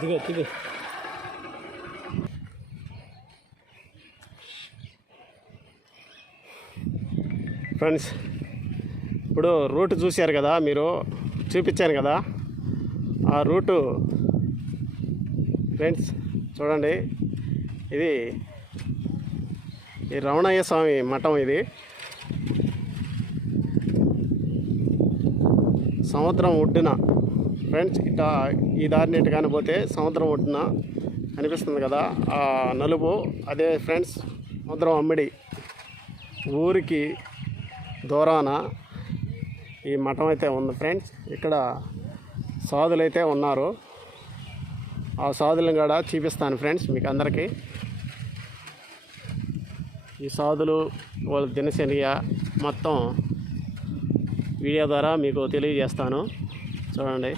దిగు దిగు ఫ్రెండ్స్ ఇప్పుడు రూట్ చూశారు కదా మీరు చూపించాను కదా. ఆ రూటు ఫ్రెండ్స్ చూడండి. ఇది ఈ రమణయ్య స్వామి మఠం ఇది. సముద్రం ఒడ్డున ఫ్రెండ్స్ ఇట ఈ దారిని ఇటు కానీ పోతే సముద్రం ఒడ్డున కనిపిస్తుంది కదా ఆ నలుపు. అదే ఫ్రెండ్స్ సముద్రం అమ్మిడి ఊరికి దూరాన ఈ మఠం అయితే ఉంది ఫ్రెండ్స్. ఇక్కడ సాధులు అయితే ఉన్నారు. ఆ సాధులను కూడా చూపిస్తాను ఫ్రెండ్స్ మీకు అందరికీ. ఈ సాధులు వాళ్ళ దినచర్య మొత్తం వీడియో ద్వారా మీకు తెలియజేస్తాను. చూడండి.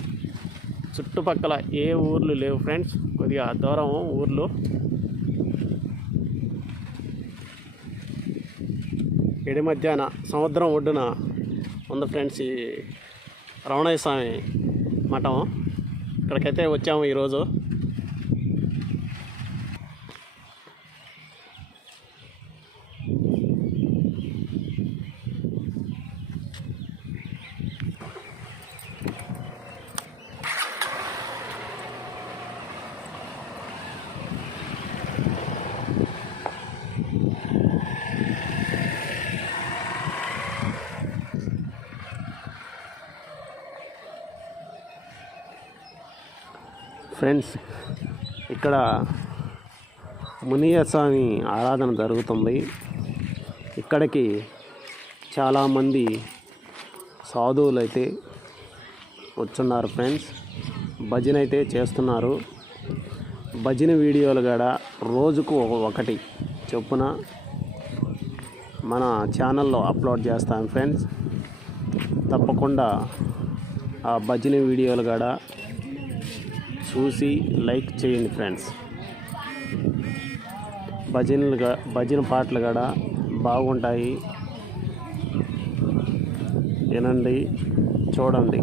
చుట్టుపక్కల ఏ ఊర్లు లేవు ఫ్రెండ్స్. కొద్దిగా దూరం ఊర్లు. ఎడి మధ్యాహ్న సముద్రం ఒడ్డున ఉంది ఫ్రెండ్స్ ఈ రమణయ్య స్వామి మఠం. ఇక్కడికైతే వచ్చాము ఈరోజు. ఫ్రెండ్స్ ఇక్కడ మునియ స్వామి ఆరాధన జరుగుతుంది. ఇక్కడికి చాలామంది సాధువులు అయితే వచ్చున్నారు ఫ్రెండ్స్ భజన అయితే చేస్తున్నారు. భజన వీడియోలు కూడా రోజుకు ఒకటి చొప్పున మన ఛానల్లో అప్లోడ్ చేస్తాను ఫ్రెండ్స్ తప్పకుండా ఆ భజన వీడియోలు కూడా చూసి లైక్ చేయండి ఫ్రెండ్స్. భజనలుగా భజన పాటలు కూడా బాగుంటాయి. వినండి చూడండి.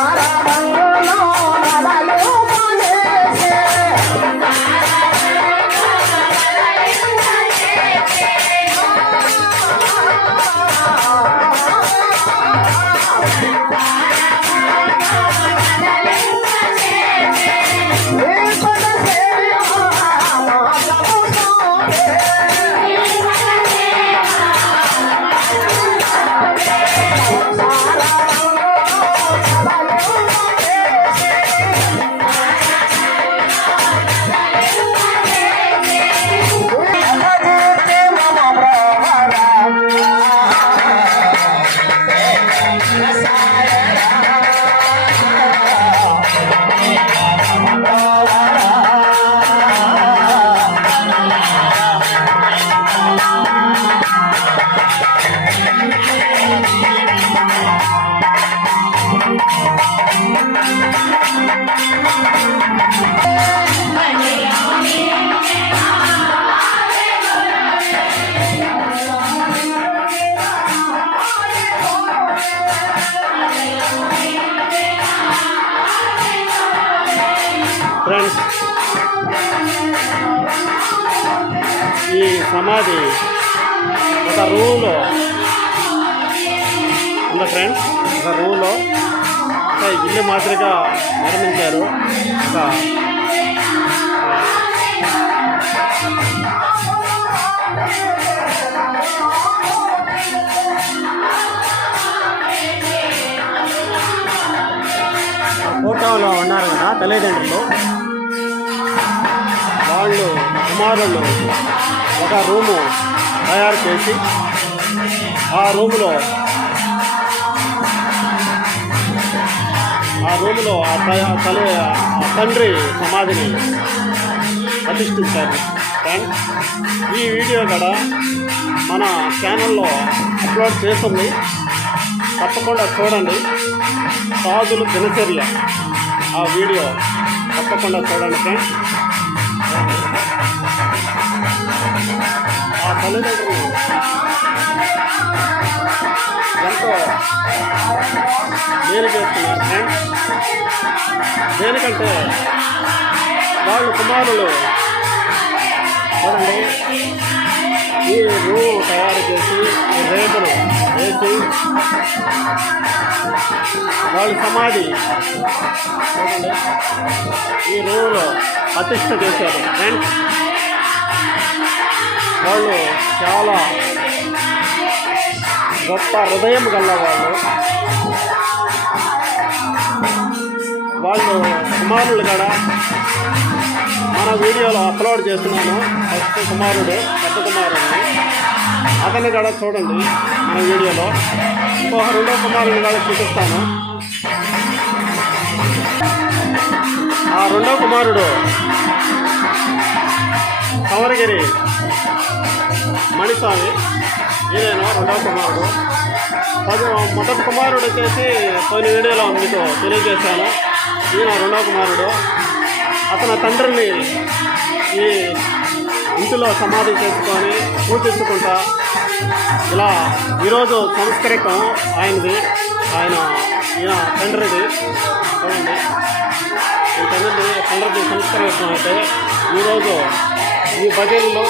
సమాధి ఒక రూమ్లో ఉందా ఫ్రెండ్స్ ఒక రూమ్లో ఒక ఇల్లు మాదిరిగా నిర్మించారు. ఒక ఫోటోలో ఉన్నారు కదా తల్లిదండ్రులు. వాళ్ళు కుమారులు. ఒక రూము తయారు చేసి ఆ రూములో ఆ రూములో ఆ తల్లి ఆ తండ్రి సమాధిని ప్రతిష్ఠించారు. ఫ్రెండ్స్ ఈ వీడియో కూడా మన ఛానల్లో అప్లోడ్ చేస్తుంది. తప్పకుండా చూడండి. సాధులు దినచర్య. ఆ వీడియో తప్పకుండా చూడండి ఫ్రెండ్స్ తల్లిదండ్రులు ఎంతో మేలు చేస్తున్నారు ఫ్రెండ్స్ దేనికంటే వాళ్ళు కుమారులు చూడండి ఈ రూమ్ తయారు చేసి ఈ వేసి వాళ్ళు సమాధి చూడండి ఈ రూమ్లో ప్రతిష్ట చేశారు. ఫ్రెండ్స్ వాళ్ళు చాలా గొప్ప హృదయం గలవాళ్ళు. వాళ్ళు వాళ్ళు కుమారులు కూడా మన వీడియోలో అప్లోడ్ చేస్తున్నాను. ఫస్ట్ కుమారుడు పెద్ద కుమారుడు. అతన్ని కూడా చూడండి మన వీడియోలో. ఇంకొక రెండో కుమారుడిని కూడా చూపిస్తాను. ఆ రెండో కుమారుడు కవరగిరి మణిస్వామి ఈయన రెండవ కుమారుడు. పది మొదటి కుమారుడు వచ్చేసి పోయిన వీడియోలో మీకు తెలియజేశాను. ఈయన రెండవ కుమారుడు. అతని తండ్రిని ఈ ఇంటిలో సమాధి చేసుకొని పూజించుకుంటా. ఇలా ఈరోజు సంస్కరికం ఆయనది. ఆయన ఈయన తండ్రిది. చూడండి. ఈ తండ్రిది తండ్రిది సంస్కరికం అయితే ఈరోజు ఈ భజనలో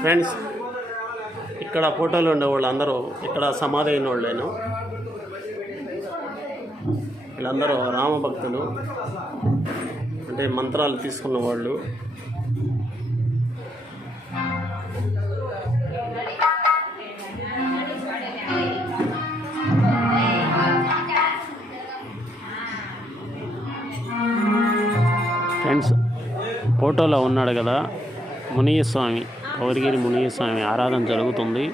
ఫ్రెండ్స్ ఇక్కడ ఫోటోలు ఉండే వాళ్ళందరూ ఇక్కడ సమాధి అయిన వాళ్ళేను. వీళ్ళందరూ రామభక్తులు. అంటే మంత్రాలు తీసుకున్న వాళ్ళు. ఫోటోలో ఉన్నాడు కదా మునియస్వామి కౌరిగిరి మునియస్వామి ఆరాధన జరుగుతుంది.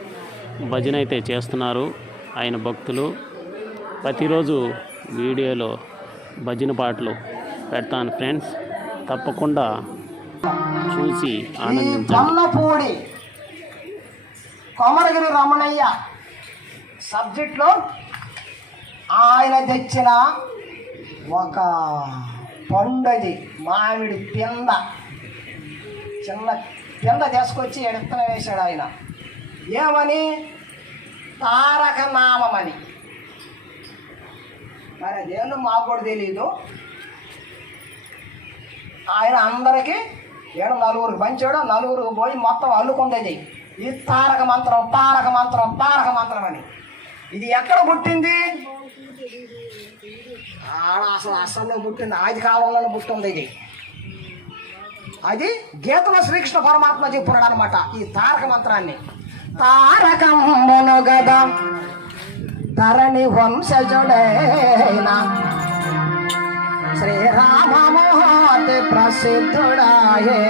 భజన అయితే చేస్తున్నారు ఆయన భక్తులు. ప్రతిరోజు వీడియోలో భజన పాటలు పెడతాను ఫ్రెండ్స్. తప్పకుండా చూసి ఆనందించండి. కొమరగిరి రమణయ్య సబ్జెక్ట్లో ఆయన తెచ్చిన ఒక పండది మామిడి పింద చిన్న పిండ తీసుకొచ్చి ఎడతన వేశాడు ఆయన. ఏమని? తారక నామమని మరి అదేందో మాకు కూడా తెలియదు ఆయన అందరికీ ఏడు నలుగురికి పంచాడు నలుగురికి పోయి మొత్తం అల్లుకుందది ఈ తారక మంత్రం తారక మంత్రం తారక మంత్రం అని. ఇది ఎక్కడ పుట్టింది? ఆడ అసలు అసలు పుట్టింది. ఆది కాలంలో పుట్టింది ఇది. అది గీతలో శ్రీకృష్ణ పరమాత్మ చెప్పున్నాడు అనమాట ఈ తారక మంత్రాన్ని. తారకం గదా ధరణి వంశజుడైనా. శ్రీరామమోహతి ప్రసిద్ధుడాయే.